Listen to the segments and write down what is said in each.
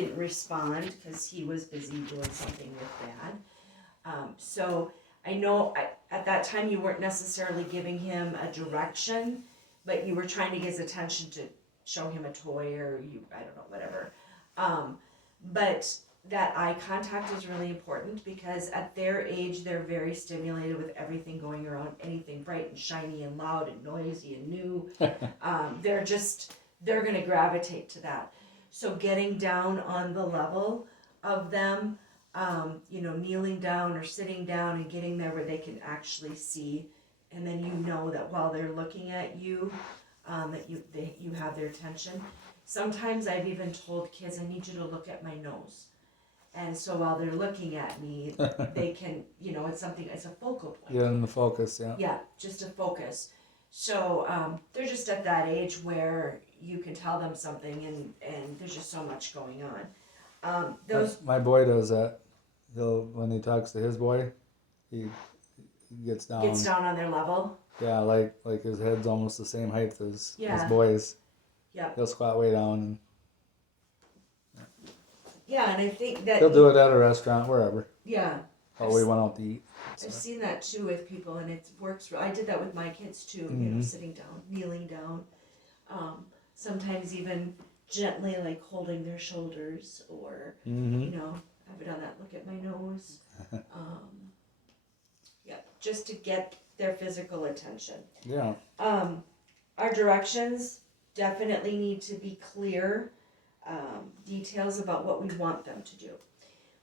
didn't respond because he was busy doing something with Dad. So I know at that time you weren't necessarily giving him a direction, but you were trying to get his attention to show him a toy or I don't know, whatever. But that eye contact is really important because at their age they're very stimulated with everything going around, anything bright and shiny and loud and noisy and new. They're gonna gravitate to that. So getting down on the level of them, kneeling down or sitting down and getting there where they can actually see, and then that while they're looking at you, that you have their attention. Sometimes I've even told kids, I need you to look at my nose. And so while they're looking at me, they can, it's a focal point. Yeah, in the focus, yeah. Yeah, just a focus. So they're just at that age where you can tell them something and there's just so much going on. My boy does that. When he talks to his boy, he gets down. Gets down on their level. Yeah, like his head's almost the same height as his Yeah. boy's. Yeah. He'll squat way down and Yeah, and I think that he'll do it at a restaurant, wherever. Yeah. Oh, we went out to eat. I've seen that too with people, and it works. I did that with my kids too. Mm-hmm. Sitting down, kneeling down, sometimes even gently, like holding their shoulders, or Mm-hmm. I've done that. Look at my nose. Just to get their physical attention. Yeah. Our directions definitely need to be clear. Details about what we want them to do.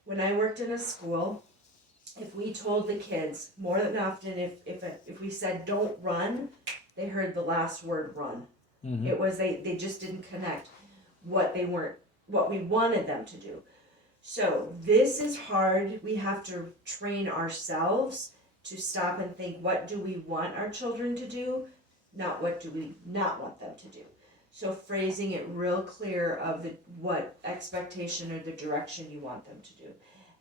When I worked in a school, if we told the kids more than often, if we said don't run, they heard the last word run. Mm-hmm. It was they just didn't connect what we wanted them to do. So this is hard. We have to train ourselves to stop and think, what do we want our children to do, not what do we not want them to do. So phrasing it real clear of what expectation or the direction you want them to do.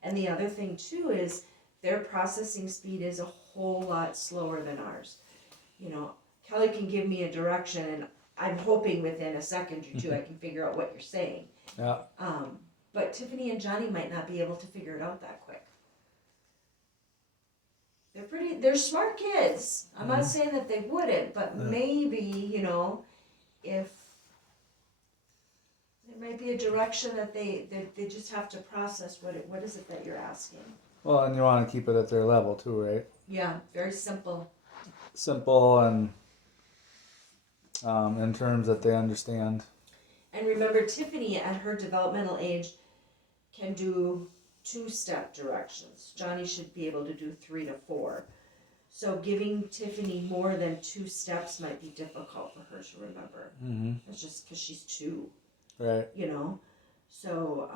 And the other thing too is their processing speed is a whole lot slower than ours. Kelly can give me a direction and I'm hoping within a second or two I can figure out what you're saying. Yeah. But Tiffany and Johnny might not be able to figure it out that quick. They're smart kids. I'm not saying that they wouldn't, but maybe, if there might be a direction that they just have to process what is it that you're asking. Well, and you want to keep it at their level too, right? Yeah, very simple. Simple and in terms that they understand. And remember, Tiffany at her developmental age can do 2-step directions. Johnny should be able to do 3 to 4. So giving Tiffany more than 2 steps might be difficult for her to remember. Mm-hmm. It's just because she's 2. Right. So,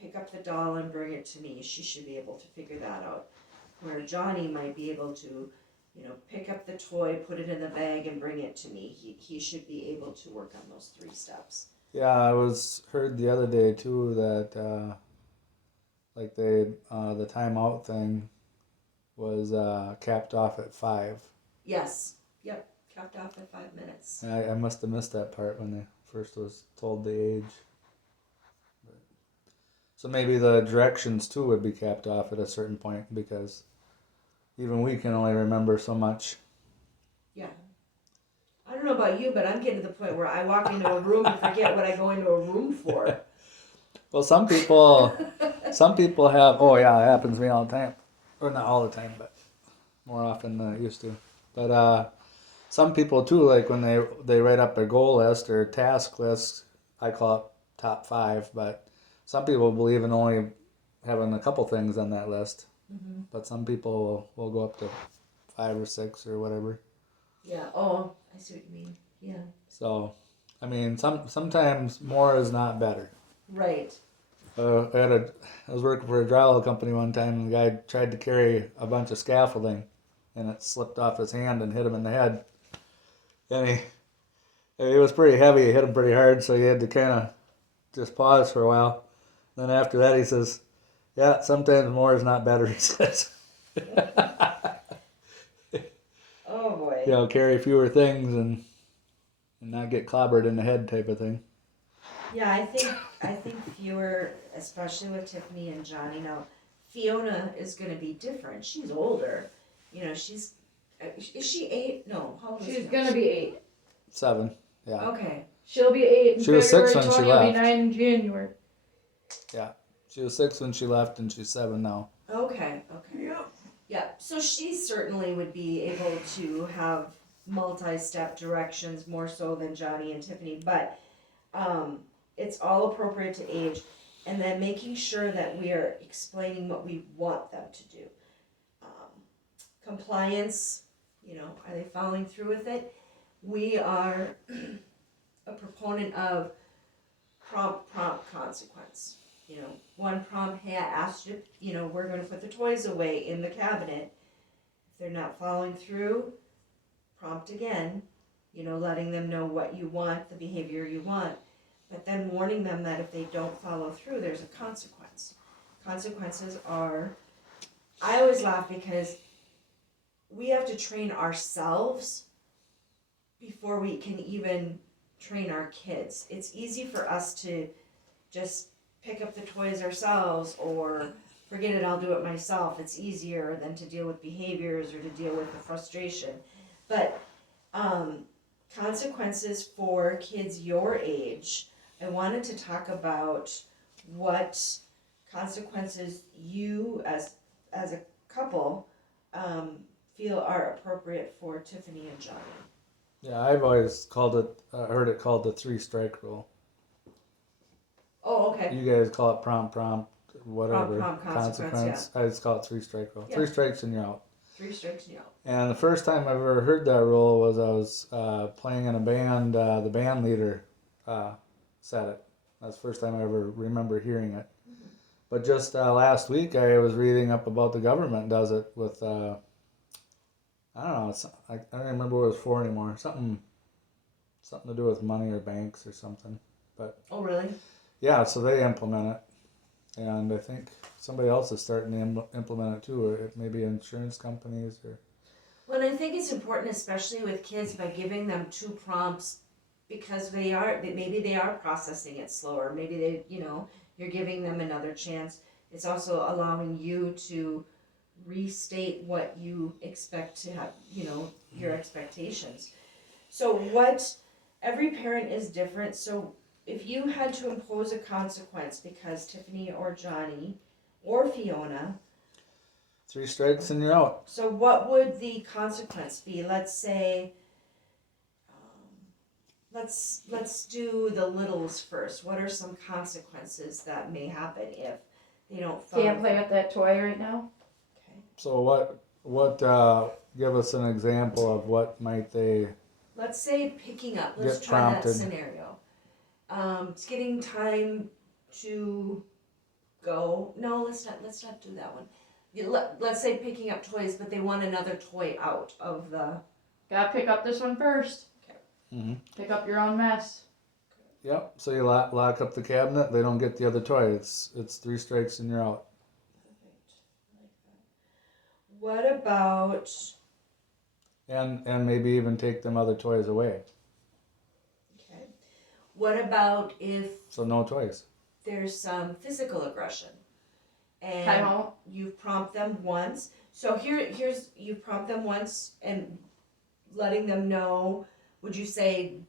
pick up the doll and bring it to me. She should be able to figure that out. Where Johnny might be able to, pick up the toy, put it in the bag, and bring it to me. He should be able to work on those 3 steps. Yeah, I heard the other day too that the timeout thing was capped off at 5. Yes. Yep. Capped off at 5 minutes. And I must have missed that part when they first was told the age. So maybe the directions too would be capped off at a certain point because even we can only remember so much. Yeah. I don't know about you, but I'm getting to the point where I walk into a room and forget what I go into a room for. Well, some people have. Oh yeah, it happens to me all the time. Or not all the time, but more often than it used to. But some people too, like when they write up their goal list or task list, I call it top 5. But some people believe in only having a couple things on that list. Mm-hmm. But some people will go up to 5 or 6 or whatever. Yeah. Oh, I see what you mean. Yeah. So, I mean, sometimes more is not better. Right. I was working for a drywall company one time, and the guy tried to carry a bunch of scaffolding, and it slipped off his hand and hit him in the head. And it was pretty heavy. It hit him pretty hard, so he had to kind of just pause for a while. Then after that, he says, "Yeah, sometimes more is not better." He says. Oh boy. Carry fewer things and not get clobbered in the head type of thing. Yeah, I think fewer, especially with Tiffany and Johnny. Now, Fiona is going to be different. She's older. You know, is she 8? No, how old is She's she? gonna be 8. 7. Yeah. Okay. She'll be 8 in She was February. 6 when she Tony will be left. 9 in January. She was 6 when she left, and she's 7 now. Okay. Yeah. So she certainly would be able to have multi-step directions more so than Johnny and Tiffany, but it's all appropriate to age, and then making sure that we are explaining what we want them to do. Compliance, you know, are they following through with it? We are a proponent of prompt consequence. You know, one prompt, hey, I asked you, you know, we're going to put the toys away in the cabinet. If they're not following through, prompt again, you know, letting them know what you want, the behavior you want, but then warning them that if they don't follow through, there's a consequence. Consequences are, I always laugh because we have to train ourselves before we can even train our kids. It's easy for us to just pick up the toys ourselves or forget it, I'll do it myself. It's easier than to deal with behaviors or to deal with the frustration. But consequences for kids your age, I wanted to talk about what consequences you as a couple feel are appropriate for Tiffany and Johnny. Yeah, I've always heard it called the 3-strike rule. Oh, okay. You guys call it prompt, whatever. Prompt, consequence, I just call it 3-strike rule. Yeah. 3 strikes and you're out. 3 strikes and you're out. And the first time I ever heard that rule was I was playing in a band. The band leader said it. That's the first time I ever remember hearing it. Mm-hmm. But just last week I was reading up about the government does it with, I don't know, I don't remember what it was for anymore. Something to do with money or banks or something. But Oh, really? yeah, so they implement it. And I think somebody else is starting to implement it too, or maybe insurance companies or. Well, I think it's important, especially with kids, by giving them 2 prompts, because maybe they are processing it slower. Maybe they, you know, you're giving them another chance. It's also allowing you to restate what you expect to have, you know, your expectations. So every parent is different. So if you had to impose a consequence because Tiffany or Johnny or Fiona, 3 strikes and you're out. so what would the consequence be? Let's say, let's do the littles first. What are some consequences that may happen if they don't follow? Can't play with that toy right now. Okay. So what give us an example of what might they. Let's say picking up. Let's Get try prompted. that scenario. It's getting time to go. No, let's not do that one. Let's say picking up toys, but they want another toy out of the. Gotta pick up this one first. Mm-hmm. Pick up your own mess. Yep. So you lock up the cabinet. They don't get the other toy. It's 3 strikes and you're out. Perfect. I like that. What about? And maybe even take them other toys away. Okay. What about if So no toys. there's some physical aggression, and Time out. you prompt them once? So here's you prompt them once and letting them know. Would you say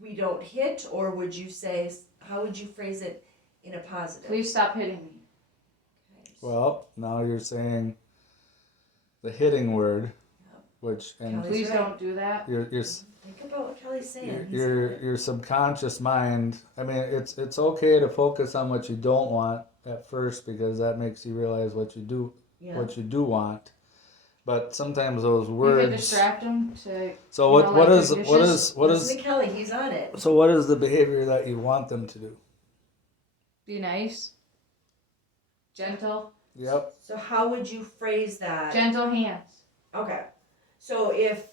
we don't hit, or would you say, how would you phrase it in a positive? Please stop hitting me. Okay. Well, now you're saying the hitting word, Yep. which and Kelly's Please right. don't do that. your Think about what Kelly's saying. He's your right. your subconscious mind. I mean, it's okay to focus on what you don't want at first because that makes you realize what you do want. But sometimes those You words. could distract them to. So you know, what like is the what dishes. is what Listen is to Kelly, he's on it. so what is the behavior that you want them to do? Be nice. Gentle. Yep. So how would you phrase that? Gentle hands. Okay. So if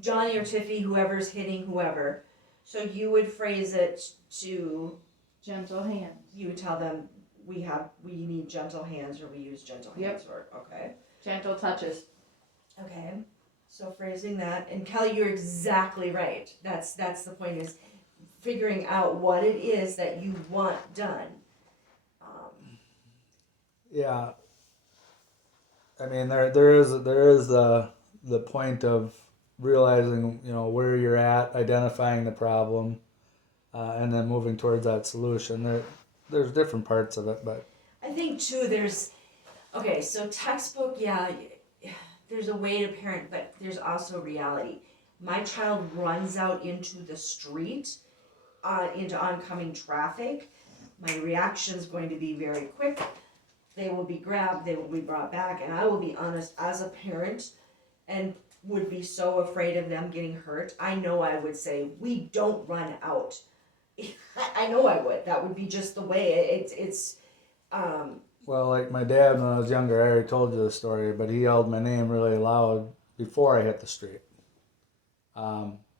Johnny or Tiffy, whoever's hitting whoever, so you would phrase it to, Gentle hands. you would tell them we need gentle hands, or we use gentle hands, or okay. Gentle touches. Okay. So phrasing that, and Kelly, you're exactly right. That's the point, is figuring out what it is that you want done. Yeah. I mean, there is the point of realizing, you know, where you're at, identifying the problem, and then moving towards that solution. There's different parts of it, but I think too, so textbook, yeah, there's a way to parent, but there's also reality. My child runs out into the street, into oncoming traffic. My reaction is going to be very quick. They will be grabbed, they will be brought back, and I will be honest, as a parent, and would be so afraid of them getting hurt. I know I would say, we don't run out. I know I would. That would be just the way. well, like my dad when I was younger, I already told you the story, but he yelled my name really loud before I hit the street.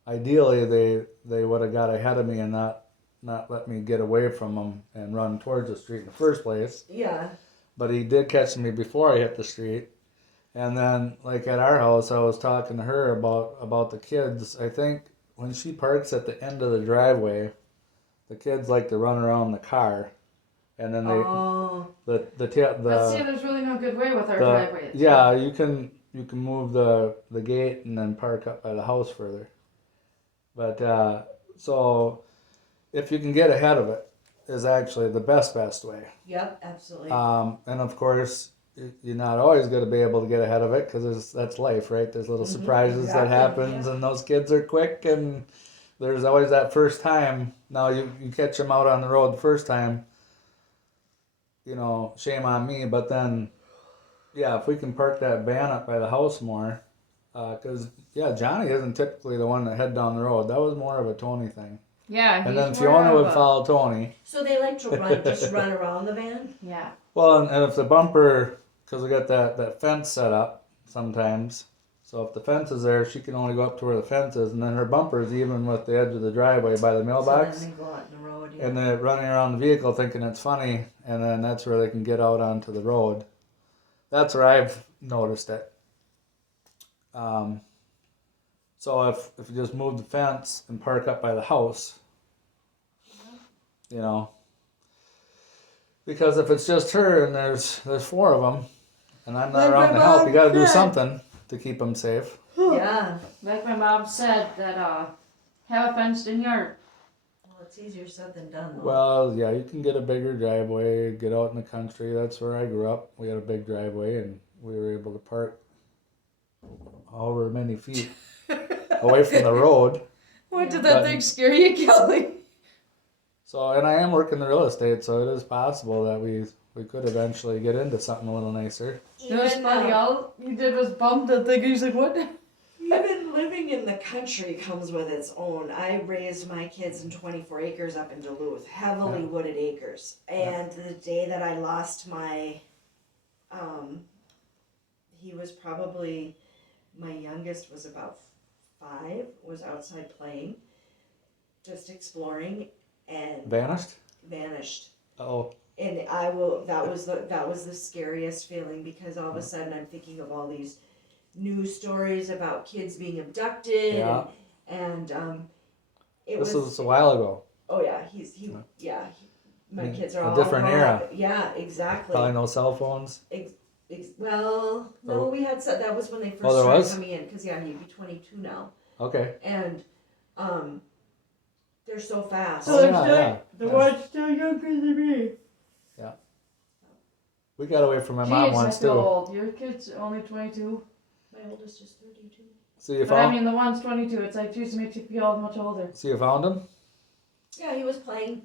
Ideally, they would have got ahead of me and not let me get away from them and run towards the street in the first place. Yeah. But he did catch me before I hit the street. And then, like at our house, I was talking to her about the kids. I think when she parks at the end of the driveway, the kids like to run around the car, and then Let's see, there's really no good way with our driveway. Yeah, you can move the gate and then park up by the house further. But so if you can get ahead of it, is actually the best way. Yep, absolutely. And of course, you're not always going to be able to get ahead of it because that's life, right? There's little surprises that happens, and those kids are quick, and there's always that first time. Now you catch them out on the road the first time, you know, shame on me. But then, yeah, if we can park that van up by the house more, because Johnny isn't typically the one that head down the road. That was more of a Tony thing. Yeah, And then Fiona would follow Tony. So they like to just run around the van? Yeah. Well, and if the bumper, because we got that fence set up sometimes, so if the fence is there, she can only go up to where the fence is, and then her bumper is even with the edge of the driveway by the mailbox. So then they go out in the road, yeah. And they're running around the vehicle thinking it's funny, and then that's where they can get out onto the road. That's where I've noticed it. So if you just move the fence and park up by the house, you know, because if it's just her and there's four of them, and I'm not Like around my to help, mom you got to do said. something to keep them safe. Yeah. Like my mom said, that have a fenced in yard. Well, it's easier said than done, though. Well, yeah, you can get a bigger driveway, get out in the country. That's where I grew up. We had a big driveway, and we were able to park however many feet away from the road. What did that that thing thing scare you, Kelly? So, and I am working the real estate, so it is possible that we could eventually get into something a little nicer. It was funny. All you did was bump the thing. He's like, what? Even living in the country comes with its own. I raised my kids in 24 acres up in Duluth, heavily wooded acres. And the day that I lost my, he was probably, my youngest was about 5, was outside playing, just exploring, and Vanished? vanished. Oh, And that was the scariest feeling, because all of a sudden I'm thinking of all these news stories about kids being abducted, Yeah. and this was a while ago. oh yeah, my kids are all different grown era. up. Yeah, exactly. Probably no cell phones. Well, no, we had that was when they first Oh, there started was? coming in, because he'd be 22 now, Okay. and they're so fast. Oh, yeah. The one's still younger than me. We got away from my Jeez, mom I once feel too. old. Your kid's only 22. My oldest is 32. So you But I found? mean, the one's 22. It's like, geez, it makes you feel much older. So you found him? Yeah, he was playing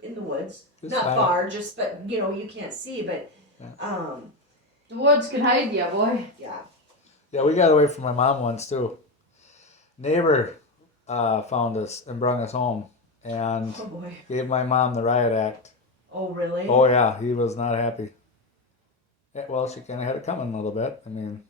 in the woods. He was Not fine. far, but you can't see, but The woods can hide you, boy. yeah. Yeah, we got away from my mom once too. Neighbor found us and brought us home and Oh boy. gave my mom the riot act. Oh really? Oh yeah, he was not happy. Well, she kind of had it coming a little bit. I mean,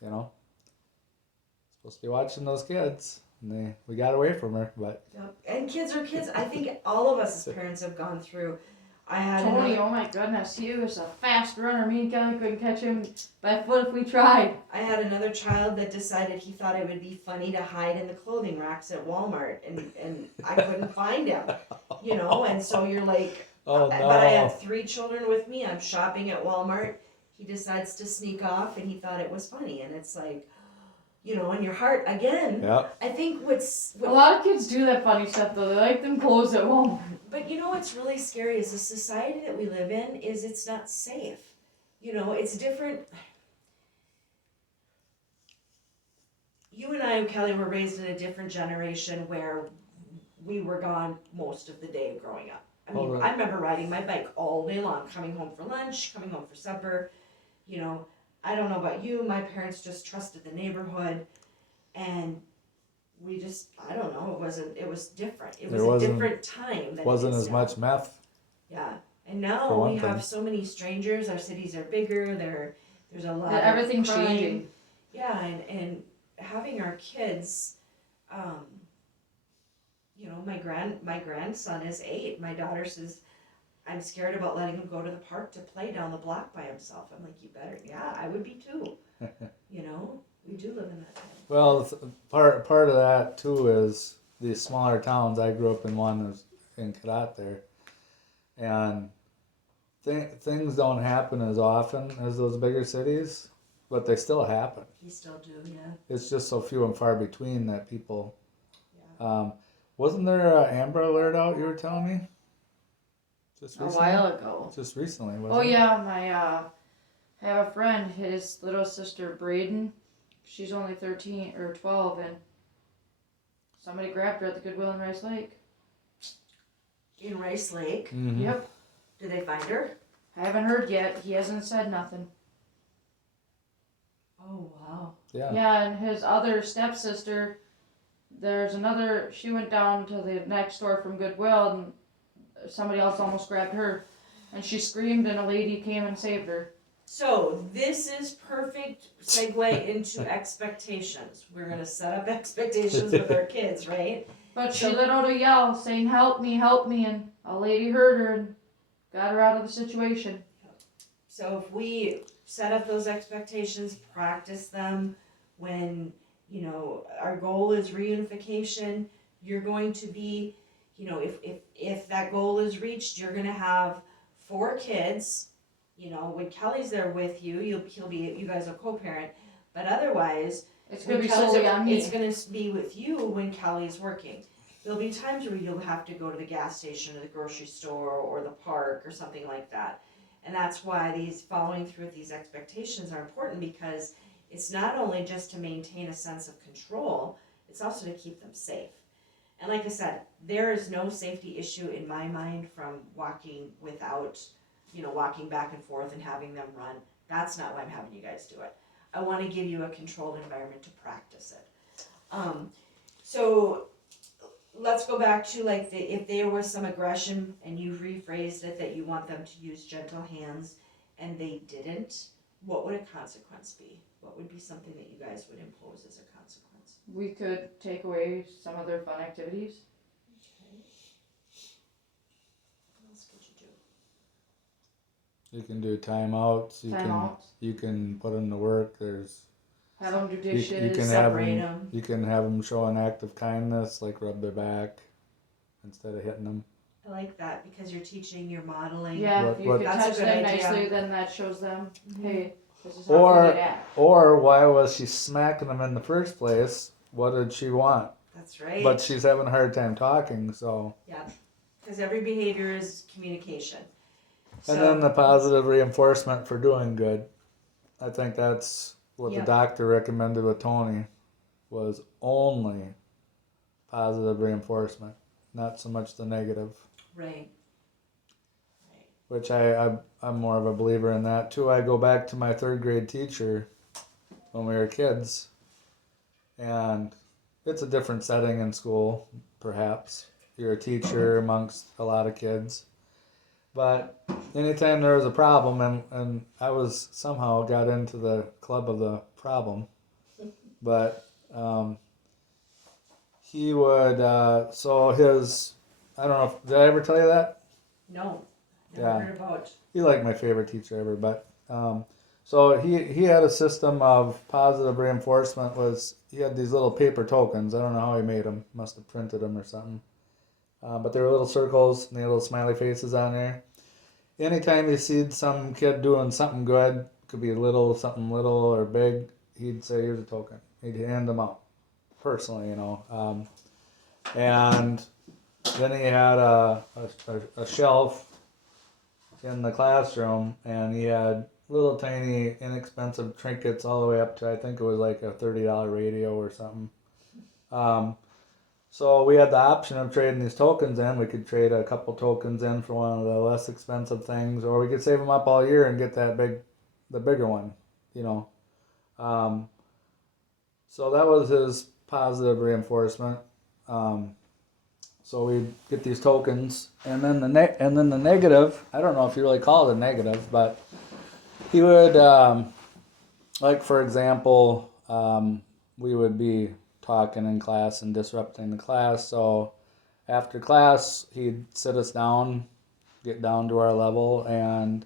supposed to be watching those kids, and we got away from her. But Yep. And kids are kids. I think all of us as parents have gone through I had Tony, another, oh my goodness, he was a fast runner. Me and Kelly couldn't catch him by foot if we tried. I had another child that decided he thought it would be funny to hide in the clothing racks at Walmart, and I couldn't find him, you know. And so you're like, Oh but I no. had 3 children with me. I'm shopping at Walmart. He decides to sneak off, and he thought it was funny, and it's like, you know, in your heart again. Yeah. I think A lot of kids do that funny stuff though. They like them clothes at Walmart. but you know what's really scary is the society that we live in is it's not safe. You know, it's different. You and I, Kelly, were raised in a different generation where we were gone most of the day growing up. I mean, Oh, right. I remember riding my bike all day long, coming home for lunch, coming home for supper. You know, I don't know about you, my parents just trusted the neighborhood, and we just, I don't know, it was different. It was There a wasn't- different time than Wasn't it is as now. much meth. Yeah, and For now one we have thing. so many strangers. Our cities are bigger. There's a lot of Everything's crime. changing. Yeah, and having our kids, you know, my grandson is 8. My daughter says, I'm scared about letting him go to the park to play down the block by himself. I'm like, you better. Yeah, I would be too. You know, we do live in that time. Well, part of that too is these smaller towns. I grew up in one that was in Cadat there, and things don't happen as often as those bigger cities, but they still happen. You still do, yeah. It's just so few and far between that people. Yeah. Wasn't there an Amber Alert out? You were telling me. Just A recently. while ago. Just recently, wasn't Oh it? yeah, I have a friend, his little sister Braden, she's only 13 or 12, and somebody grabbed her at the Goodwill in Rice Lake. In Rice Lake, Mhm. Yep. did they find her? I haven't heard yet. He hasn't said nothing. Oh wow. Yeah. Yeah, and his other stepsister, she went down to the next door from Goodwill, and somebody else almost grabbed her, and she screamed, and a lady came and saved her. So this is perfect segue into expectations. We're gonna set up expectations with our kids, right? But she So- let out a yell saying, help me, and a lady heard her and got her out of the situation. So if we set up those expectations, practice them, when, you know, our goal is reunification, you're going to be, you know, if that goal is reached, you're gonna have 4 kids. You know, when Kelly's there with you, you guys will co-parent, but otherwise, It's going to be Kelly's solely there, on me. it's gonna be with you when Kelly's working. There'll be times where you'll have to go to the gas station or the grocery store or the park or something like that. And that's why these following through with these expectations are important, because it's not only just to maintain a sense of control, it's also to keep them safe. And like I said, there is no safety issue in my mind from walking without, you know, walking back and forth and having them run. That's not why I'm having you guys do it. I want to give you a controlled environment to practice it. So let's go back to like if there was some aggression and you rephrased it that you want them to use gentle hands and they didn't, what would a consequence be? What would be something that you guys would impose as a consequence? We could take away some of their fun activities. Okay. What else could you do? You can do timeouts. Timeouts. You can put them to work. There's Have them do you dishes. can have Separate them. them. You can have them show an act of kindness, like rub their back, instead of hitting them. I like that because you're teaching, you're modeling. Yeah, What- if you what- could That's a touch good them idea. nicely, then that shows them, hey, this is Or- how you act. Or why was she smacking them in the first place? What did she want? That's right. But she's having a hard time talking, so. Yeah, because every behavior is communication. And then the positive reinforcement for doing good. I think that's what Yeah. the doctor recommended with Tony, was only positive reinforcement, not so much the negative. Right. Right. Which I'm more of a believer in that too. I go back to my 3rd grade teacher when we were kids, and it's a different setting in school, perhaps. You're a teacher amongst a lot of kids. But anytime there was a problem, and I was somehow got into the club of the problem, but he would, so his, I don't know, did I ever tell you that? No. Never Yeah. heard about. He like my favorite teacher ever, but so he had a system of positive reinforcement. Was he had these little paper tokens? I don't know how he made them. Must have printed them or something. But they were little circles and they had little smiley faces on there. Anytime you see some kid doing something good, could be little, something little or big, he'd say, "Here's a token." He'd hand them out personally, you know. And then he had a shelf in the classroom, and he had little tiny inexpensive trinkets all the way up to, I think it was like a $30 radio or something. So we had the option of trading these tokens in. We could trade a couple tokens in for one of the less expensive things, or we could save them up all year and get the bigger one, you know. So that was his positive reinforcement. So we get these tokens, and then the negative. I don't know if you really call it a negative, but he would, like for example, we would be talking in class and disrupting the class. So after class, he'd sit us down, get down to our level, and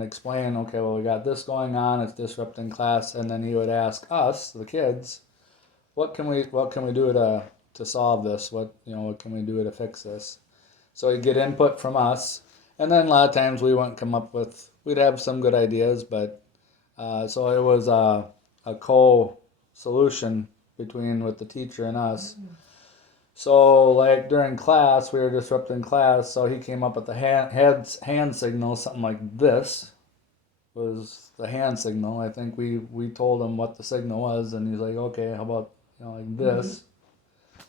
explain. Okay, well, we got this going on. It's disrupting class, and then he would ask us, the kids, what can we do to solve this? What can we do to fix this? So he'd get input from us, and then a lot of times we wouldn't come up with. We'd have some good ideas, but so it was a co-solution with the teacher and us. Mm-hmm. So like during class, we were disrupting class, so he came up with the hand signal, something like this was the hand signal. I think we told him what the signal was, and he's like, okay, how about like this,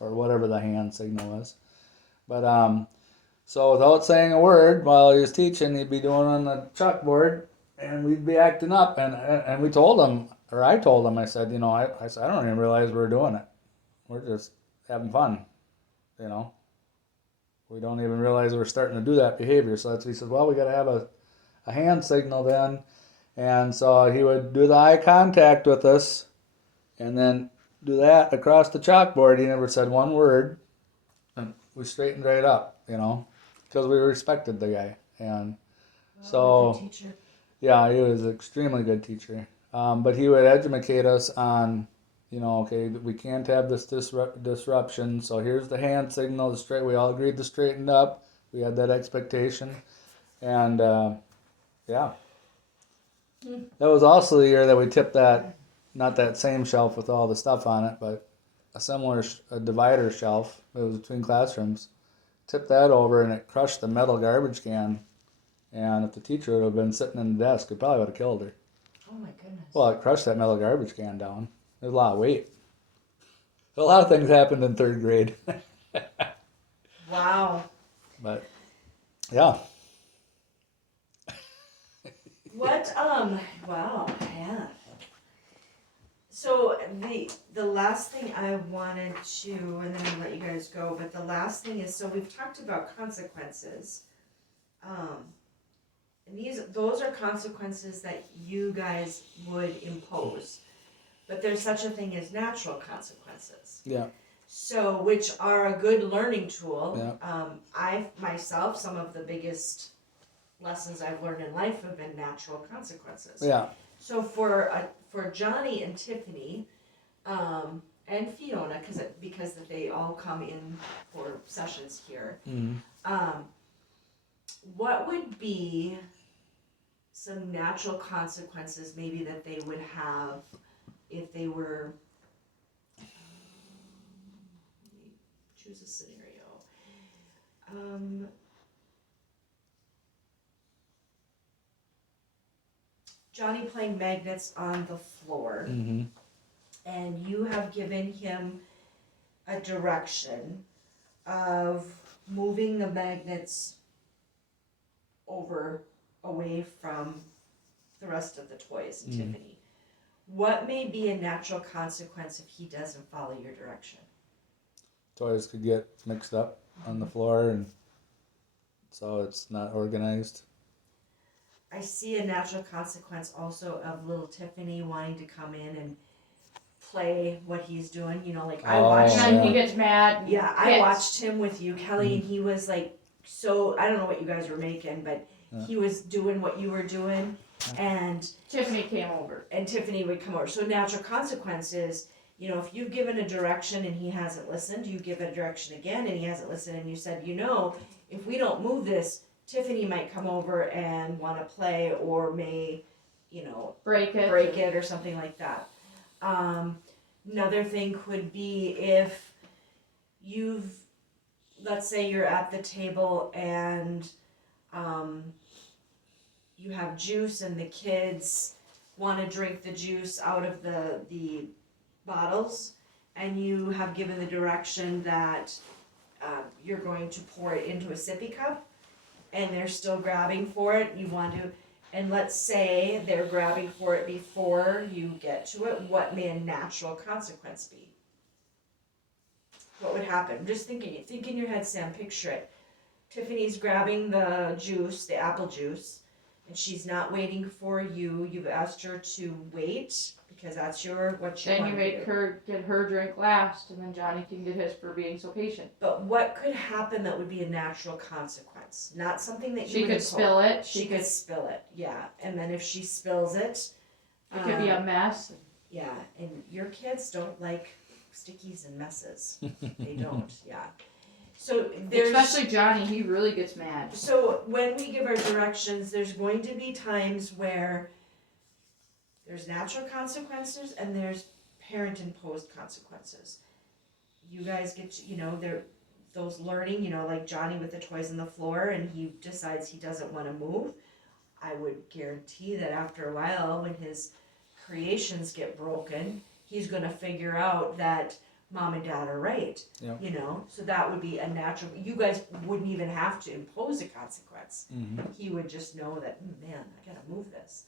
or whatever the hand signal was. But so without saying a word while he was teaching, he'd be doing on the chalkboard, and we'd be acting up, and we told him, or I told him, I said, I said, I don't even realize we're doing it. We're just having fun, We don't even realize we're starting to do that behavior. So he said, well, we got to have a hand signal then. And so he would do the eye contact with us, and then do that across the chalkboard. He never said one word, and we straightened right up, because we respected the guy. And so, Good teacher. Yeah, he was an extremely good teacher. But he would educate us on, okay, we can't have this disruption. So here's the hand signal. We all agreed to straighten up. We had that expectation, and yeah, that was also the year that we tipped that, not that same shelf with all the stuff on it, but a similar divider shelf. It was between classrooms. Tipped that over, and it crushed the metal garbage can. And if the teacher would have been sitting in the desk, it probably would have killed her. Oh my goodness. Well, it crushed that metal garbage can down. There's a lot of weight. A lot of things happened in third grade. Wow. But, yeah. What, wow, yeah. So the last thing I wanted to, and then I'll let you guys go, but the last thing is, so we've talked about consequences. And those are consequences that you guys would impose. But there's such a thing as natural consequences. Yeah. So, which are a good learning tool. Yeah. Myself, some of the biggest lessons I've learned in life have been natural consequences. Yeah. So for Johnny and Tiffany, and Fiona, because they all come in for sessions here, what would be some natural consequences maybe that they would have if they were, choose a scenario. Johnny playing magnets on the floor, and you have given him a direction of moving the magnets away from the rest of the toys and Tiffany. What may be a natural consequence if he doesn't follow your direction? Toys could get mixed up on the floor, and so it's not organized. I see a natural consequence also of little Tiffany wanting to come in and play what he's doing. I watched And him. he gets mad. Yeah, I watched him with you, Kelly, and he was like so I don't know what you guys were making, but Yeah. he was doing what you were doing, and Tiffany came over. Tiffany would come over. So natural consequences, you know, if you've given a direction and he hasn't listened, you give a direction again and he hasn't listened, and you said, you know, if we don't move this, Tiffany might come over and want to play, or may, you know, Break it. or something like that. Another thing could be if let's say you're at the table and you have juice and the kids want to drink the juice out of the bottles, and you have given the direction that you're going to pour it into a sippy cup, and they're still grabbing for it, you want to, and let's say they're grabbing for it before you get to it, what may a natural consequence be? What would happen? Just think in your head, Sam, picture it. Tiffany's grabbing the juice, the apple juice, and she's not waiting for you. You've asked her to wait because that's what you Then want you to make do. her get her drink last, and then Johnny can get his for being so patient. But what could happen that would be a natural consequence? Not something that She you would could spill it. She could spill it, yeah. And then if she spills it, It could be a mess. yeah. And your kids don't like stickies and messes. They don't, yeah. So there's Especially Johnny, he really gets mad. So when we give our directions, there's going to be times where there's natural consequences and there's parent imposed consequences. You guys get to, you know, those learning, you know, like Johnny with the toys on the floor, and he decides he doesn't want to move. I would guarantee that after a while, when his creations get broken, he's going to figure out that mom and dad are right. Yep. You know, so that would be a natural. You guys wouldn't even have to impose a consequence. Mm-hmm. He would just know that, man, I gotta move this.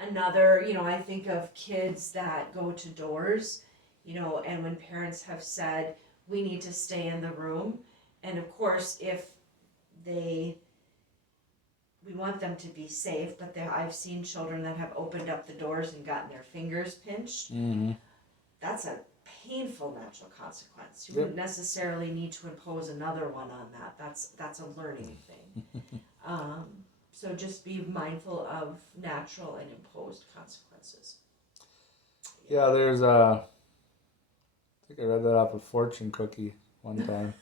Another, you know, I think of kids that go to doors, you know, and when parents have said, we need to stay in the room, and of course, if we want them to be safe, but I've seen children that have opened up the doors and gotten their fingers pinched. Mm-hmm. That's a painful natural consequence. You Yep. wouldn't necessarily need to impose another one on that. That's a learning thing. So just be mindful of natural and imposed consequences. Yeah, there's I think I read that off a fortune cookie one time.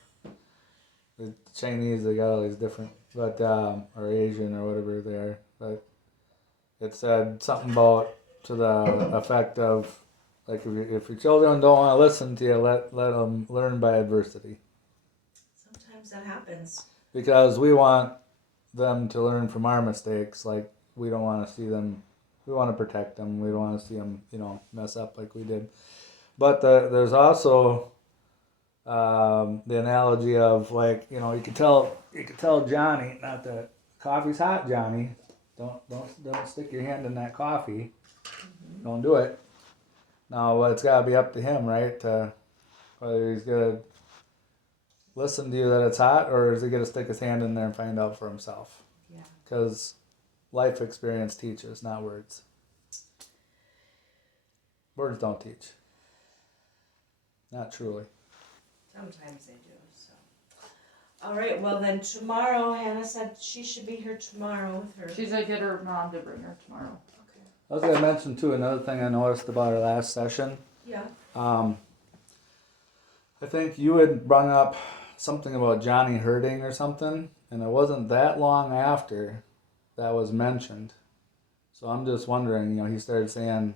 The Chinese, they got all these different, but or Asian or whatever they are. But it said something about to the effect of, like, if your children don't want to listen to you, let them learn by adversity. Sometimes that happens. Because we want them to learn from our mistakes. Like, we don't want to see them. We want to protect them. We don't want to see them, you know, mess up like we did. But there's also the analogy of, like, you know, you could tell Johnny, not that coffee's hot, Johnny. Don't stick your hand in that coffee. Mm-hmm. Don't do it. Now, it's got to be up to him, right? Whether he's gonna listen to you that it's hot, or is he gonna stick his hand in there and find out for himself? Yeah. Because life experience teaches, not words. Words don't teach. Not truly. Sometimes they do. So. All right. Well, then tomorrow, Hannah said she should be here tomorrow with her. She's gonna get her mom to bring her tomorrow. Okay. I was gonna mention too, another thing I noticed about our last session. Yeah. I think you had brought up something about Johnny hurting or something, and it wasn't that long after that was mentioned. So I'm just wondering, you know, he started saying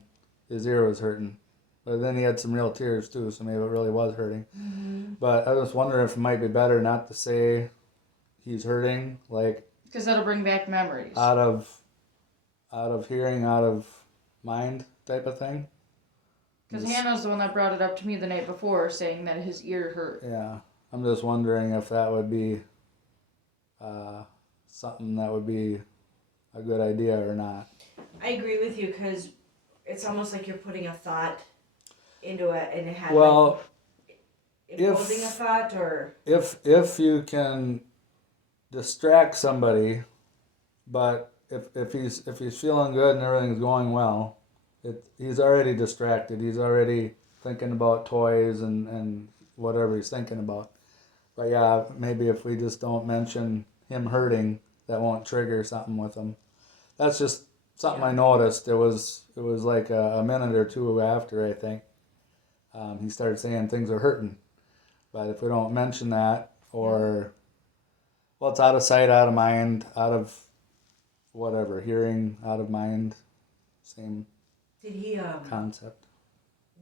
his ear was hurting, but then he had some real tears too, so maybe it really was hurting. Mm-hmm. But I was wondering if it might be better not to say he's hurting, like, because that'll bring back memories. out of hearing, out of mind type of thing. Because Hannah's the one that brought it up to me the night before, saying that his ear hurt. Yeah, I'm just wondering if that would be something that would be a good idea or not. I agree with you because it's almost like you're putting a thought into it and it had Well, imposing a thought, or if you can distract somebody, but if he's feeling good and everything's going well, he's already distracted. He's already thinking about toys and whatever he's thinking about. But yeah, maybe if we just don't mention him hurting, that won't trigger something with him. That's just something I noticed. It was like a minute or two after, I think. He started saying things are hurting. But if we don't mention that, or, well, it's out of sight, out of mind, out of whatever, hearing, out of mind, same Did he, concept.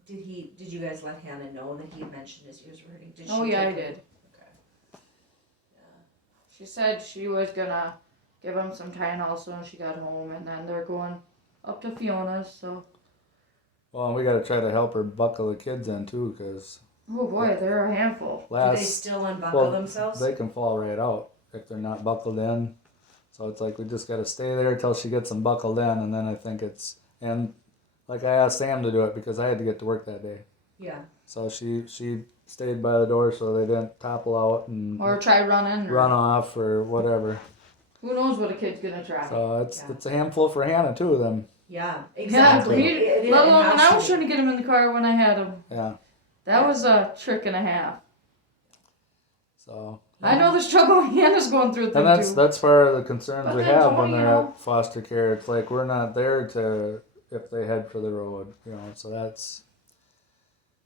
did you guys let Hannah know that he had mentioned his ears were hurting? Did Oh she yeah, I take did. it? Okay. She said she was gonna give him some Tylenol when she got home, and then they're going up to Fiona's. So, Well, and we got to try to help her buckle the kids in too, because oh boy, they're a handful. Do they last still unbuckle themselves? they can fall right out if they're not buckled in. So it's like we just got to stay there till she gets them buckled in, and then I think it's, and like I asked Sam to do it because I had to get to work that day. Yeah. So she stayed by the door so they didn't topple out and Or try running. Or run off or whatever. who knows what a kid's gonna try. So it's Yeah. it's a handful for Hannah too. Then Yeah, Yeah, exactly. let alone when I was trying to get him in the car when I had him. yeah. That was a trick and a half. So I know the struggle Hannah's going through. and that's part of the concerns But we then have don't, when you they're know- at foster care. It's like we're not there to if they head for the road, you know. So that's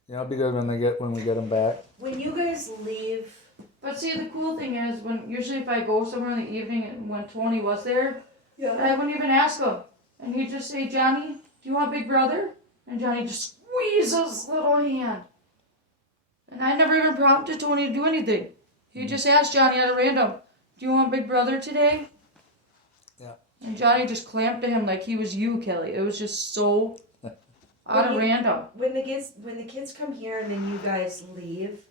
it'd be good when we get them back. When you guys leave, But see, the cool thing is when usually if I go somewhere in the evening and when Tony was there, I wouldn't even ask him, and he'd just say, "Johnny, do you want Big Brother?" And Johnny just squeezes little hand. And I never even prompted Tony to do anything. He just asked Johnny at a random, "Do you want Big Brother today?" Yeah. And Johnny just clamped to him like he was you, Kelly. It was just so out of random. when the kids come here and then you guys leave,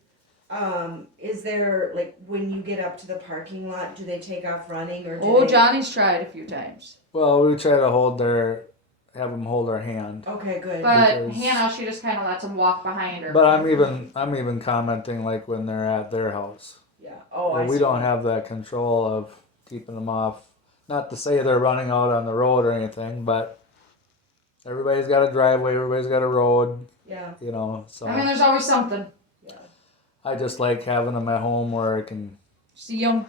is there like when you get up to the parking lot, do they take off running or do Oh, they? Johnny's tried a few times. Well, we try to have them hold our hand. Okay, good. But Because- Hannah, she just kind of lets him walk behind her. But I'm even commenting like when they're at their house. Yeah. Oh, I we see. don't have that control of keeping them off. Not to say they're running out on the road or anything, but everybody's got a driveway, everybody's got a road, Yeah. you know. So I mean, there's always something. Yeah. I just like having them at home where I can See him.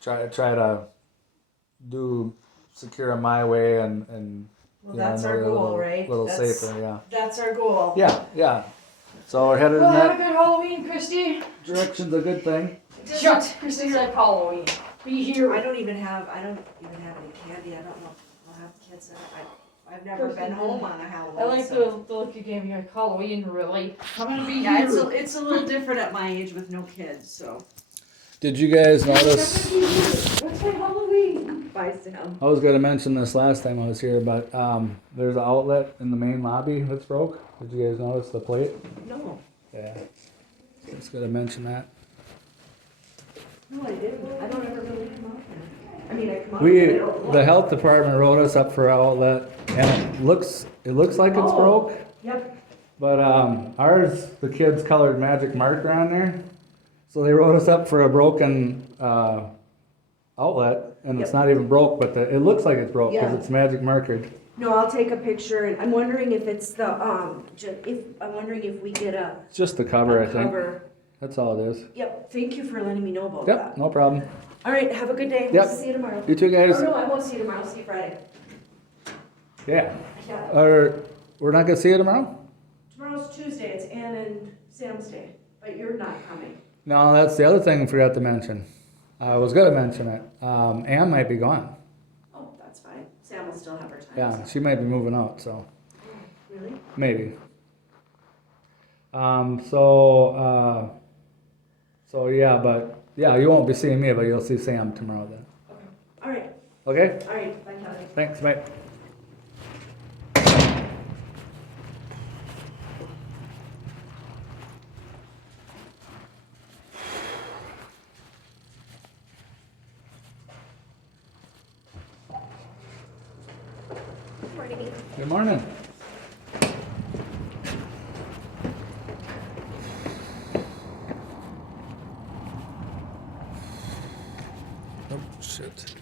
try to secure them my way and Well, you know, that's know our they're a goal, little, right? little That's- safer, yeah. That's our goal. Yeah. So we're headed Well, in have a that good Halloween, Christy. direction's a good thing. Shut. Christy's like Halloween. Be here. I don't even have any candy. I don't know. I'll have the kids. I've never been home on a Halloween. I like so. the look you gave me. Like Halloween, really. I'm gonna be Yeah, here. it's a little different at my age with no kids, so. Did you guys notice? What's my Halloween? Bye, Sam. I was gonna mention this last time I was here, but there's an outlet in the main lobby that's broke. Did you guys notice the plate? No. Yeah. Just gonna mention that. No, I didn't. I don't ever really come out there. I mean, I come out We, but I don't look. the health department wrote us up for outlet, and it looks like it's Oh. broke, Yep. but ours, the kids colored magic marker on there, so they wrote us up for a broken outlet, and it's Yep. not even broke, but it looks like it's broke because Yeah. it's magic markered. No, I'll take a picture and I'm wondering if it's the, I'm wondering if we get a It's just the cover, I think. cover. That's all it is. Yep, thank you for letting me know about Yep, that. no problem. All right, have a good day. Yep. We'll see you tomorrow. You two guys, Oh, no, I won't see you tomorrow. I'll see you Friday. yeah. Yeah. Or we're not gonna see you tomorrow? Tomorrow's Tuesday. It's Ann and Sam's day, but you're not coming. No, that's the other thing I forgot to mention. I was gonna mention it. Ann might be gone. Oh, that's fine. Sam will still have her time. Yeah, so. she might be moving out, so Really? maybe. So yeah, but yeah, you won't be seeing me, but you'll see Sam tomorrow then. All right. Okay? All right. Bye, Kelly. Thanks, bye. Good morning. Oh, shit.